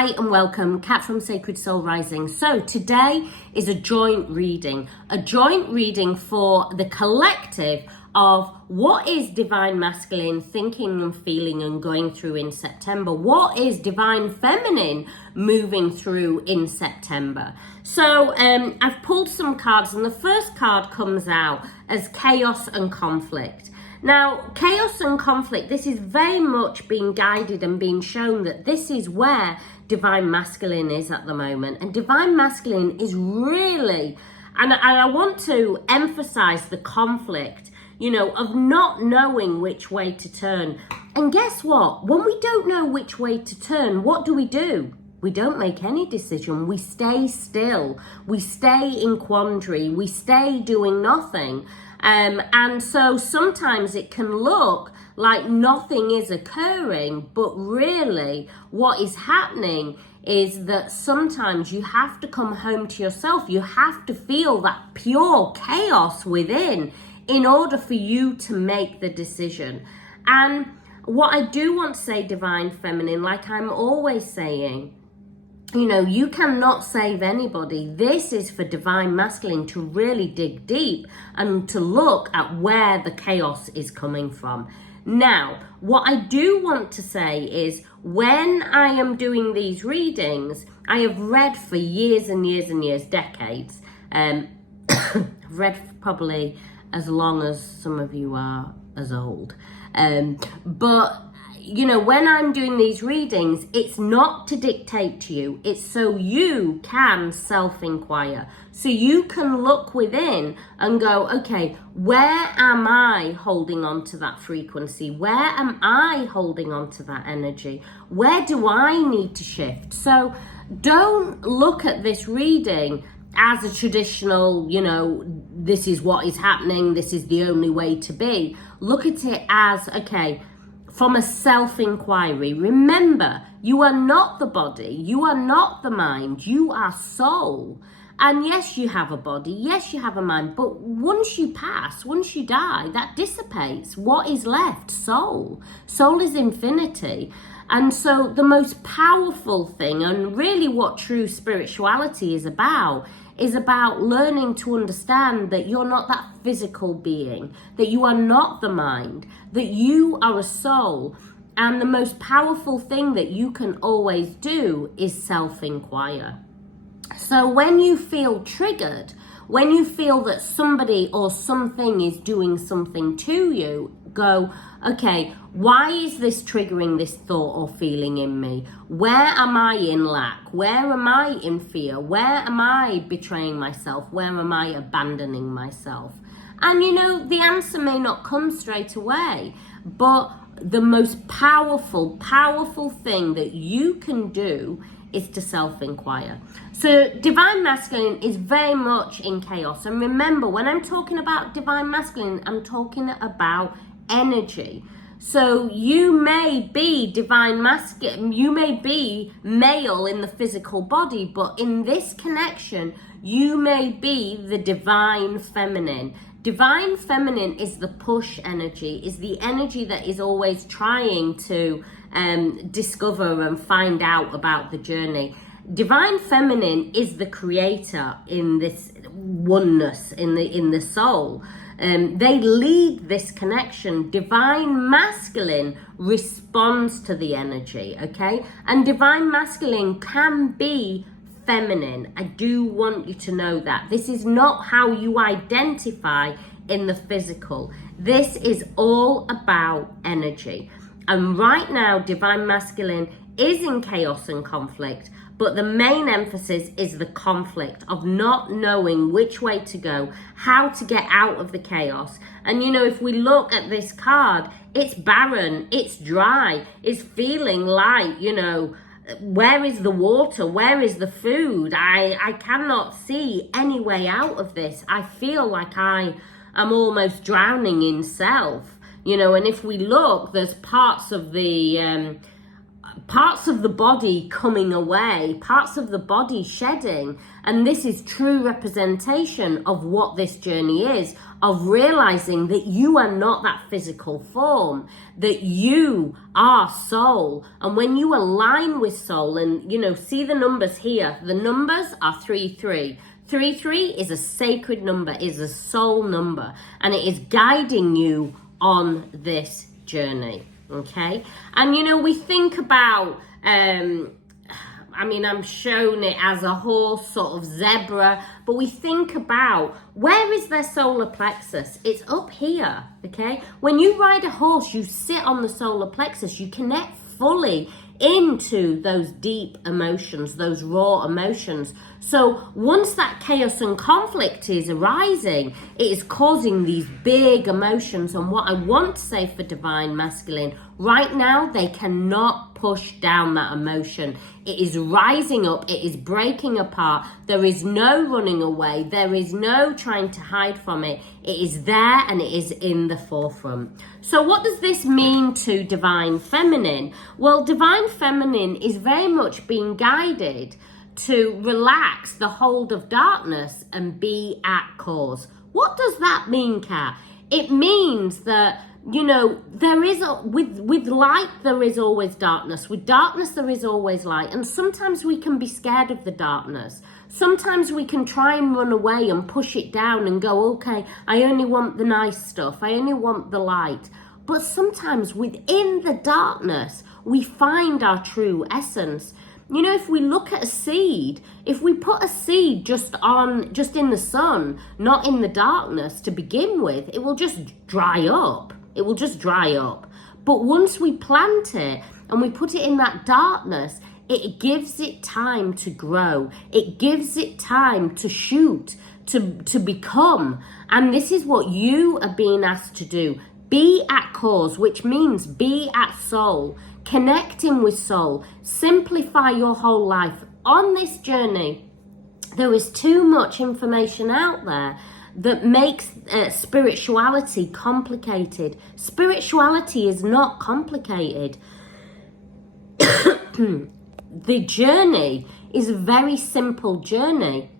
Hi and welcome, Kat from Sacred Soul Rising. So today is a joint reading for the collective of what is Divine Masculine thinking and feeling and going through in September. What is Divine Feminine moving through in September? So I've pulled some cards, and the first card comes out as chaos and conflict. Now, chaos and conflict, this is very much being guided and being shown that this is where Divine Masculine is at the moment. And Divine Masculine is really, and I want to emphasize the conflict, of not knowing which way to turn. And guess what? When we don't know which way to turn, what do? We don't make any decision. We stay still. We stay in quandary. We stay doing nothing. And so sometimes it can look like nothing is occurring, but really what is happening is that sometimes you have to come home to yourself. You have to feel that pure chaos within in order for you to make the decision. And what I do want to say, Divine Feminine, like I'm always saying, you cannot save anybody. This is for Divine Masculine to really dig deep and to look at where the chaos is coming from. Now, what I do want to say is when I am doing these readings, I have read for years and years and years, decades. I've read probably as long as some of you are as old. But when I'm doing these readings, it's not to dictate to you. It's so you can self-inquire. So you can look within and go, okay, where am I holding on to that frequency? Where am I holding on to that energy? Where do I need to shift? So don't look at this reading as a traditional, this is what is happening, this is the only way to be. Look at it as, okay, from a self-inquiry. Remember, you are not the body, you are not the mind, you are soul. And yes, you have a body, yes, you have a mind, but once you pass, once you die, that dissipates. What is left? Soul. Soul is infinity. And so the most powerful thing, and really what true spirituality is about learning to understand that you're not that physical being, that you are not the mind, that you are a soul. And the most powerful thing that you can always do is self-inquire. So when you feel triggered, when you feel that somebody or something is doing something to you, go, okay, why is this triggering this thought or feeling in me? Where am I in lack? Where am I in fear? Where am I betraying myself? Where am I abandoning myself? And the answer may not come straight away, but the most powerful thing that you can do is to self-inquire. So Divine Masculine is very much in chaos. And remember, when I'm talking about Divine Masculine, I'm talking about energy. So you may be Divine Masculine, you may be male in the physical body, but in this connection, you may be the Divine Feminine. Divine Feminine is the push energy, is the energy that is always trying to discover and find out about the journey. Divine Feminine is the creator in this oneness, in the soul. They lead this connection. Divine Masculine responds to the energy, okay? And Divine Masculine can be feminine. I do want you to know that. This is not how you identify in the physical. This is all about energy. And right now, Divine Masculine is in chaos and conflict, but the main emphasis is the conflict of not knowing which way to go, how to get out of the chaos. And if we look at this card, it's barren, it's dry, it's feeling like, where is the water? Where is the food? I cannot see any way out of this. I feel like I am almost drowning in self, and if we look, there's parts of the parts of the body coming away, parts of the body shedding. And this is true representation of what this journey is, of realizing that you are not that physical form, that you are soul. And when you align with soul, and see the numbers here, the numbers are 3-3. 3-3 is a sacred number, is a soul number, and it is guiding you on this journey. Okay, and we think about I'm shown it as a horse, sort of zebra, but we think about, where is their solar plexus? It's up here. Okay, when you ride a horse, you sit on the solar plexus, you connect fully into those deep emotions, those raw emotions. So once that chaos and conflict is arising, it is causing these big emotions. And what I want to say for Divine Masculine, right now, they cannot push down that emotion. It is rising up, it is breaking apart. There is no running away, there is no trying to hide from it. It is there and it is in the forefront. So what does this mean to Divine Feminine? Well, Divine Feminine is very much being guided to relax the hold of darkness and be at cause. What does that mean, Kat? It means that, there is, with light, there is always darkness. With darkness, there is always light. And sometimes we can be scared of the darkness. Sometimes we can try and run away and push it down and go, okay, I only want the nice stuff. I only want the light. But sometimes within the darkness, we find our true essence. If we look at a seed, if we put a seed just in the sun, not in the darkness to begin with, it will just dry up. It will just dry up. But once we plant it and we put it in that darkness, it gives it time to grow. It gives it time to shoot, to become. And this is what you are being asked to do. Be at cause, which means be at soul. Connecting with soul, simplify your whole life. On this journey, there is too much information out there that makes spirituality complicated. Spirituality is not complicated. The journey is a very simple journey,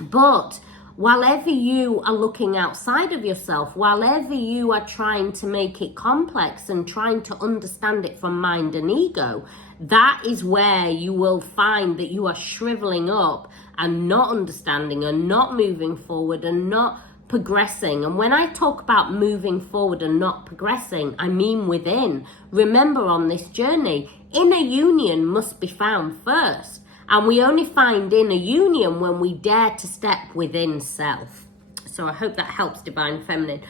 but wherever you are looking outside of yourself, wherever you are trying to make it complex and trying to understand it from mind and ego, that is where you will find that you are shriveling up and not understanding and not moving forward and not progressing. And when I talk about moving forward and not progressing, I mean within. Remember, on this journey, inner union must be found first. And we only find inner union when we dare to step within self. So I hope that helps, Divine Feminine.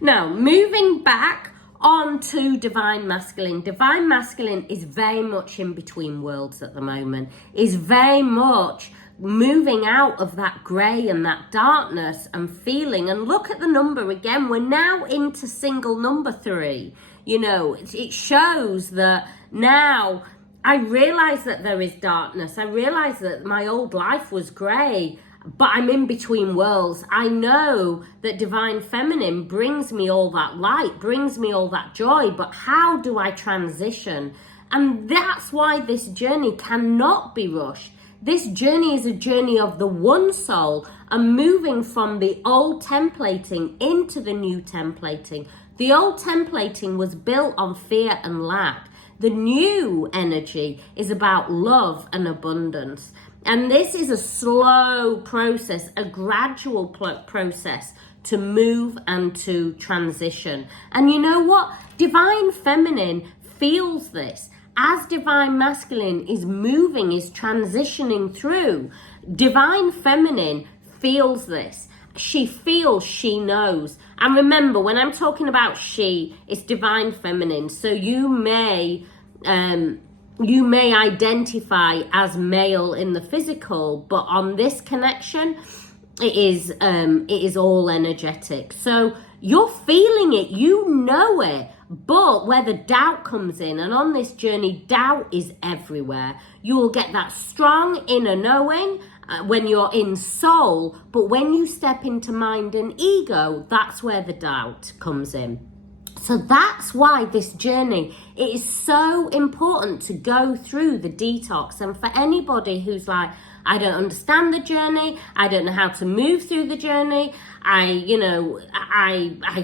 Now, moving back on to Divine Masculine. Divine Masculine is very much in between worlds at the moment. Is very much moving out of that grey and that darkness and feeling. And look at the number again. We're now into single number 3. It shows that now I realize that there is darkness. I realize that my old life was grey, but I'm in between worlds. I know that Divine Feminine brings me all that light, brings me all that joy, but how do I transition? And that's why this journey cannot be rushed. This journey is a journey of the one soul and moving from the old templating into the new templating. The old templating was built on fear and lack. The new energy is about love and abundance. And this is a slow process, a gradual process to move and to transition. And you know what? Divine Feminine feels this. As Divine Masculine is moving, is transitioning through, Divine Feminine feels this. She feels, she knows. And remember, when I'm talking about she, it's Divine Feminine. So you may identify as male in the physical, but on this connection, it is all energetic. So you're feeling it, you know it. But where the doubt comes in, and on this journey, doubt is everywhere. You will get that strong inner knowing when you're in soul, but when you step into mind and ego, that's where the doubt comes in. So that's why this journey, it is so important to go through the detox. And for anybody who's like, I don't understand the journey, I don't know how to move through the journey, I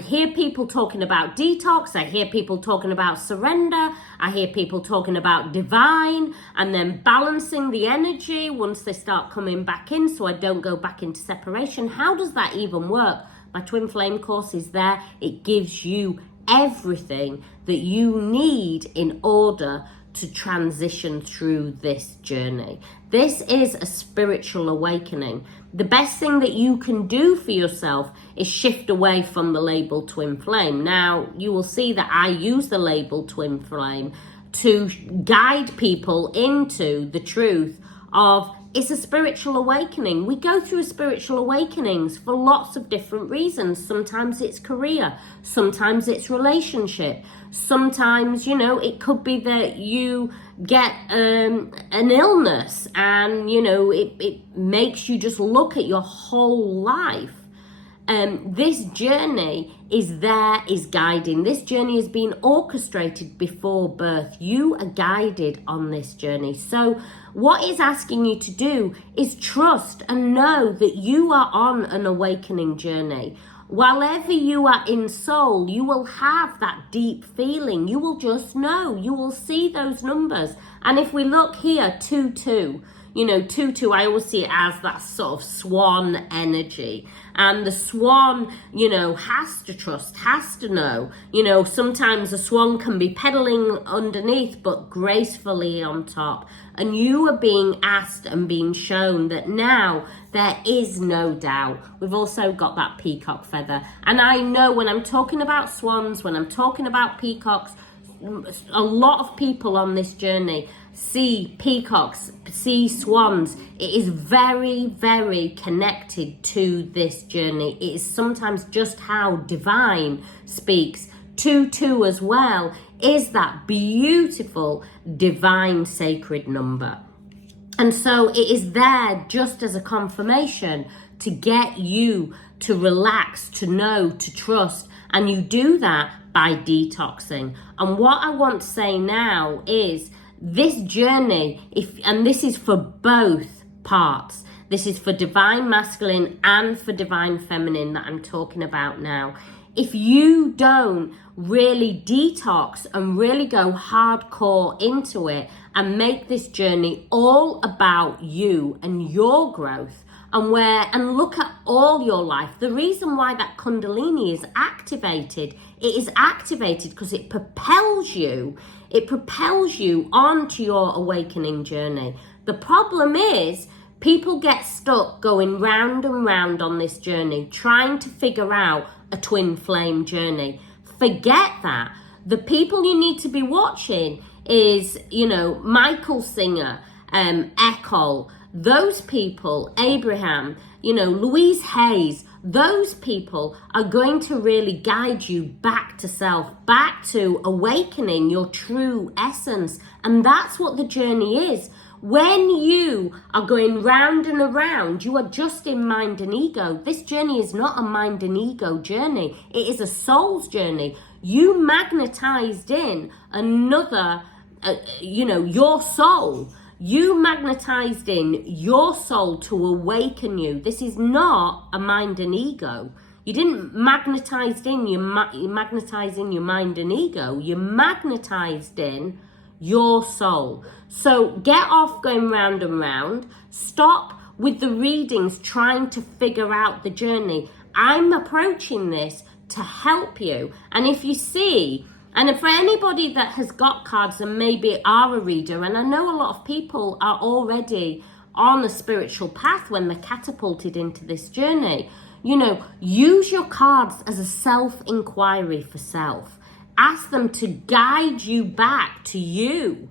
hear people talking about detox, I hear people talking about surrender, I hear people talking about divine, and then balancing the energy once they start coming back in so I don't go back into separation. How does that even work? My Twin Flame course is there. It gives you everything that you need in order to transition through this journey. This is a spiritual awakening. The best thing that you can do for yourself is shift away from the label Twin Flame. Now, you will see that I use the label Twin Flame to guide people into the truth of it's a spiritual awakening. We go through spiritual awakenings for lots of different reasons. Sometimes it's career, sometimes it's relationship, sometimes, it could be that you get an illness and, it makes you just look at your whole life. This journey is guiding. This journey has been orchestrated before birth. You are guided on this journey. So what it's asking you to do is trust and know that you are on an awakening journey. Wherever you are in soul, you will have that deep feeling. You will just know. You will see those numbers. And if we look here, 2-2, 2-2, I always see it as that sort of swan energy. And the swan, has to trust, has to know. Sometimes a swan can be pedaling underneath, but gracefully on top. And you are being asked and being shown that now there is no doubt. We've also got that peacock feather. And I know when I'm talking about swans, when I'm talking about peacocks, a lot of people on this journey see peacocks, see swans. It is very, very connected to this journey. It is sometimes just how divine speaks. 2-2 as well is that beautiful divine sacred number. And so it is there just as a confirmation to get you to relax, to know, to trust. And you do that by detoxing. And what I want to say now is this journey, and this is for both parts. This is for divine masculine and for divine feminine that I'm talking about now. If you don't really detox and really go hardcore into it and make this journey all about you and your growth and look at all your life, the reason why that Kundalini is activated, it is activated because it propels you onto your awakening journey. The problem is people get stuck going round and round on this journey, trying to figure out a twin flame journey. Forget that. The people you need to be watching is, Michael Singer, Eckhart, those people, Abraham, Louise Hayes, those people are going to really guide you back to self, back to awakening your true essence. And that's what the journey is. When you are going round and around, you are just in mind and ego. This journey is not a mind and ego journey. It is a soul's journey. You magnetized in another, your soul. You magnetized in your soul to awaken you. This is not a mind and ego. You didn't magnetize in your mind and ego. You magnetized in your soul. So get off going round and round. Stop with the readings trying to figure out the journey. I'm approaching this to help you. And if you see, and for anybody that has got cards and maybe are a reader, and I know a lot of people are already on a spiritual path when they're catapulted into this journey, use your cards as a self-inquiry for self. Ask them to guide you back to you,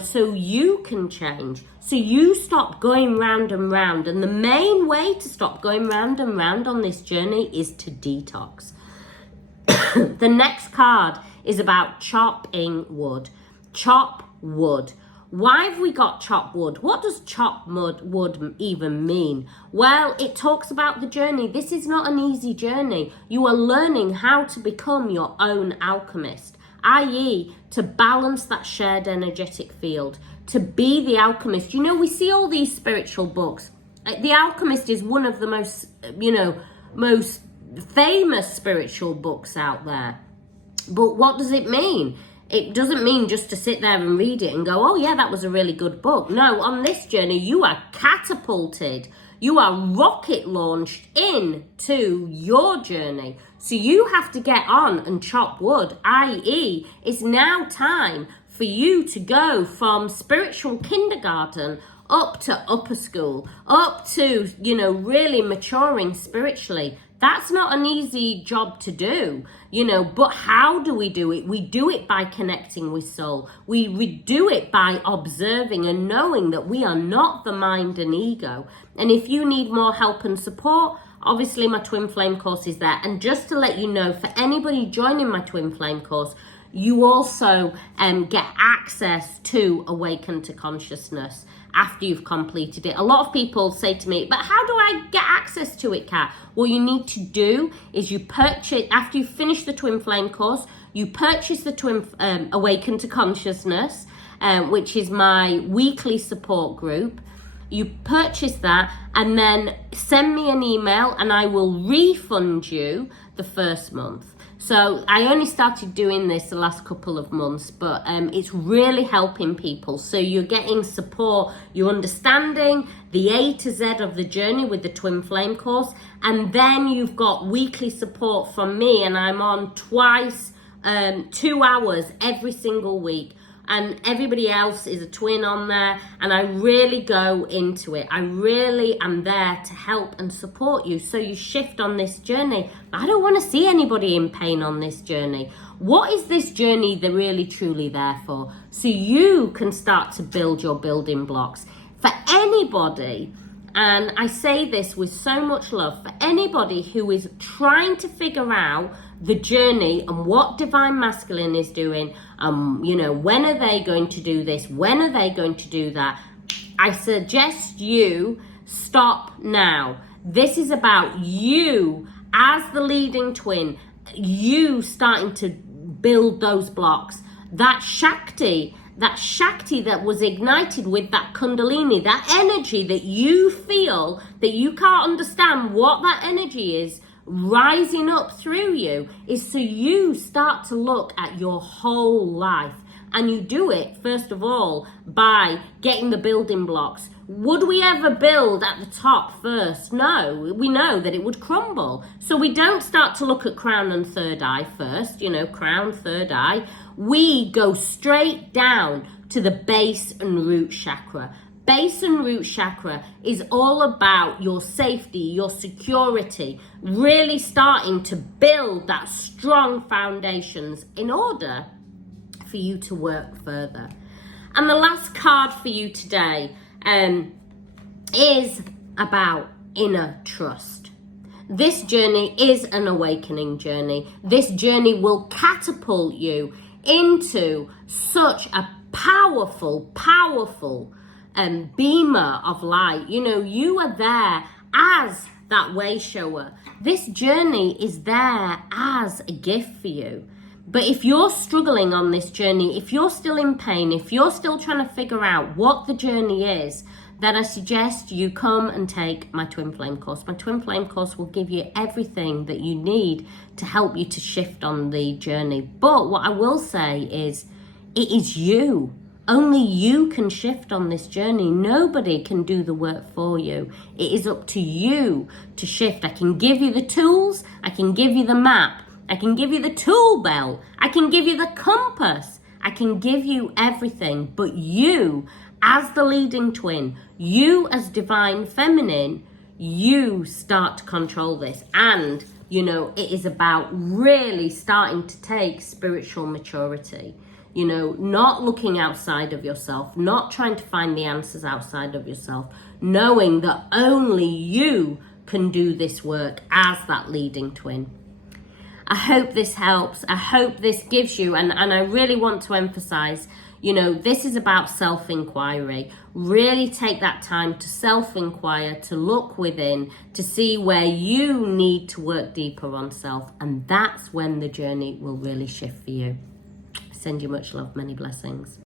so you can change. So you stop going round and round. And the main way to stop going round and round on this journey is to detox. The next card is about chopping wood. Chop wood. Why have we got chopped wood? What does chopped wood even mean? Well, it talks about the journey. This is not an easy journey. You are learning how to become your own alchemist, i.e. to balance that shared energetic field, to be the alchemist. You know, we see all these spiritual books. The Alchemist is one of the most famous spiritual books out there. But what does it mean? It doesn't mean just to sit there and read it and go, oh yeah, that was a really good book. No, on this journey, you are catapulted. You are rocket launched into your journey. So you have to get on and chop wood, i.e. it's now time for you to go from spiritual kindergarten up to upper school, up to, really maturing spiritually. That's not an easy job to do, but how do we do it? We do it by connecting with soul. We do it by observing and knowing that we are not the mind and ego. And if you need more help and support, obviously my Twin Flame course is there. And just to let you know, for anybody joining my Twin Flame course, you also get access to Awaken to Consciousness after you've completed it. A lot of people say to me, but how do I get access to it, Kat? What you need to do is you purchase, after you finish the Twin Flame course, you purchase the Awaken to Consciousness, which is my weekly support group. You purchase that and then send me an email and I will refund you the first month. So I only started doing this the last couple of months, but it's really helping people. So you're getting support, you're understanding the A to Z of the journey with the Twin Flame course, and then you've got weekly support from me, and I'm on twice, 2 hours every single week. And everybody else is a twin on there, and I really go into it. I really am there to help and support you so you shift on this journey. I don't want to see anybody in pain on this journey. What is this journey they're really truly there for? So you can start to build your building blocks. For anybody, and I say this with so much love, for anybody who is trying to figure out the journey and what Divine Masculine is doing, when are they going to do this? When are they going to do that? I suggest you stop now. This is about you as the leading twin, you starting to build those blocks. That Shakti that was ignited with that Kundalini, that energy that you feel, that you can't understand what that energy is, rising up through you, is so you start to look at your whole life. And you do it, first of all, by getting the building blocks. Would we ever build at the top first? No, we know that it would crumble. So we don't start to look at crown and third eye first, crown, third eye. We go straight down to the base and root chakra. Base and root chakra is all about your safety, your security, really starting to build that strong foundations in order for you to work further. And the last card for you today is about inner trust. This journey is an awakening journey. This journey will catapult you into such a powerful beamer of light. You are there as that way shower. This journey is there as a gift for you. But if you're struggling on this journey, if you're still in pain, if you're still trying to figure out what the journey is, then I suggest you come and take my Twin Flame course. My Twin Flame course will give you everything that you need to help you to shift on the journey. But what I will say is, it is you. Only you can shift on this journey. Nobody can do the work for you. It is up to you to shift. I can give you the tools. I can give you the map. I can give you the tool belt. I can give you the compass. I can give you everything. But you, as the leading twin, you as divine feminine, you start to control this. And, it is about really starting to take spiritual maturity. Not looking outside of yourself, not trying to find the answers outside of yourself, knowing that only you can do this work as that leading twin. I hope this helps. I hope this gives you, and I really want to emphasize, You know, this is about self-inquiry. Really take that time to self-inquire, to look within, to see where you need to work deeper on self. And that's when the journey will really shift for you. I send you much love, many blessings.